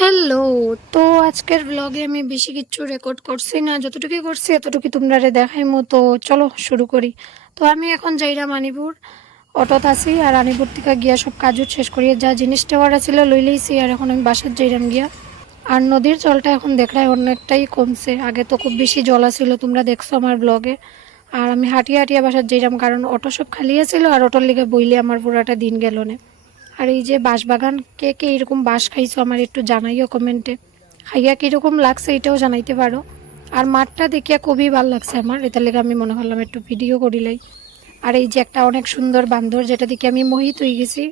Hello. তো আজকের ব্লগে আমি বেশি কিচ্ছু রেকর্ড করছি না, যতটুকুই করছি এতটুকু তোমরা দেখাইমু। তো চলো শুরু করি। তো আমি এখন যাইরাম আনিপুর, অটোত আছি। আর আনিপুর থেকে গিয়া সব কাজও শেষ করিয়ে যা জিনিস নেওয়ার ছিল লই লইছি। আর এখন আমি বাসার যাইরাম গিয়া। আর নদীর জলটা এখন দেখলাই অনেকটাই কমছে, আগে তো খুব বেশি জল ছিল, তোমরা দেখছো আমার ব্লগে। আর আমি হাঁটিয়ে হাঁটিয়ে বাসার যাইরাম, কারণ অটো সব খালি ছিল আর অটোর লিগে বইলে আমার পুরাটা দিন গেল না। আর এই যে বাঁশবাগান, কে কে এরকম বাঁশ খাইছো আমার একটু জানাইও কমেন্টে। খাইয়া কীরকম লাগছে এটাও জানাইতে পারো। আর মাঠটা দেখিয়া খুবই ভালো লাগছে আমার, এটার লেগে আমি মনে করলাম একটু ভিডিও করিলাই। আর এই যে একটা অনেক সুন্দর বান্দর, যেটা দেখে আমি মোহিত হয়ে গেছি।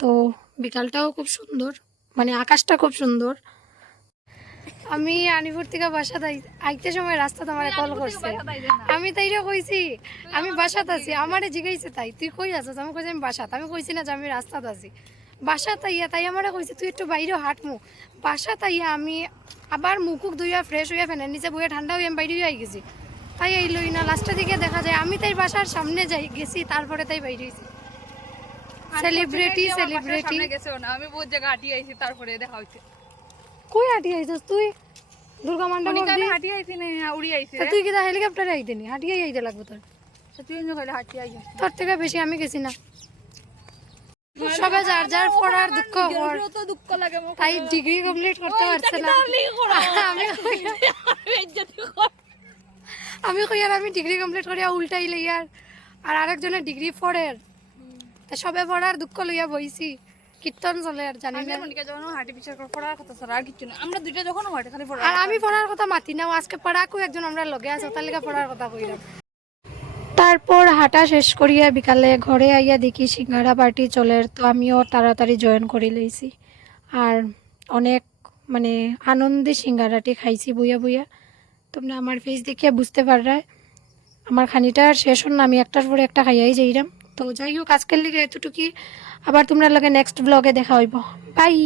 তো বিকালটাও খুব সুন্দর, মানে আকাশটা খুব সুন্দর। আমি আনিপুর থেকে বাসাত আইতে সময় রাস্তা তোমার কল করছে, আমি তাইরে কইছি আমি বাসাত আছি। আমারে জিগাইছে তাই তুই কই আছিস, আমি কইছি আমি বাসাত। আমি কইছি না যে আমি রাস্তাত আছি। বাসাত আইয়া তাই আমারে কইছে তুই একটু বাইরে হাঁটমু। বাসাত আইয়া আমি আবার মুখুক ধুইয়া ফ্রেশ হইয়া ফ্যানের নিচে বইয়া ঠান্ডা হইয়া আমি বাইরে হয়ে গেছি। তাই এইলই না, লাস্টের দিকে দেখা যায় আমি তাই বাসার সামনে যাই গেছি, তারপরে তাই বাইরে হয়েছি। সেলিব্রিটি সেলিব্রিটি আমি বহুত জায়গা হাঁটি আইছি, তারপরে দেখা হইছে। কই হাঁটি আইছিস তুই? দুর্গা মণ্ডপ আমি হাঁটি আইছি না, উড়ি আইছি রে। তুই কি হেলিকপ্টারে আইতে নি? হাঁটিয়ে আইতে লাগবে তোর। তুই এনে কইলে হাঁটি আইছি। তোর থেকে বেশি আমি গেছি না। সবে যার যার পড়ার দুঃখ কর, তো দুঃখ লাগে আমার। তাই ডিগ্রি কমপ্লিট করতে পারছে না। আমি কই আর আমি ডিগ্রি কমপ্লিট করিয়া উল্টাই লইয়ার আর আরেকজনের ডিগ্রি পড়ের, তা সবে পড়ার দুঃখ লইয়া বইছি। কীর্তন চলে আর জানি না। মনিকা যখন হাঁটি বিচার করে পড়ার কথা ছাড়া আর কিছু না। আমরা দুইটা যখন হাঁটি খালি পড়া। আর আমি পড়ার কথা মাতি না, আজকে পড়াকু একজন আমরা লগে আছে, তার লেগে পড়ার কথা কইলাম। তারপর হাঁটা শেষ করিয়া বিকালে ঘরে আইয়া দেখি সিঙ্গারা পার্টি চলে, তো আমিও তাড়াতাড়ি জয়েন করে লইছি। আর অনেক মানে আনন্দে সিঙ্গারাটি খাইছি বইয়া বইয়া। তোমরা আমার ফেস দেখিয়া বুঝতে পাররা আমার খানিটা আর শেষ হন না, আমি একটার পরে একটা খাইয়াই যাইরাম। তো যাই হোক, আজকের লিগে এতটুকুই। আবার তোমরা লগে নেক্সট ব্লগে দেখা হইব। বাই।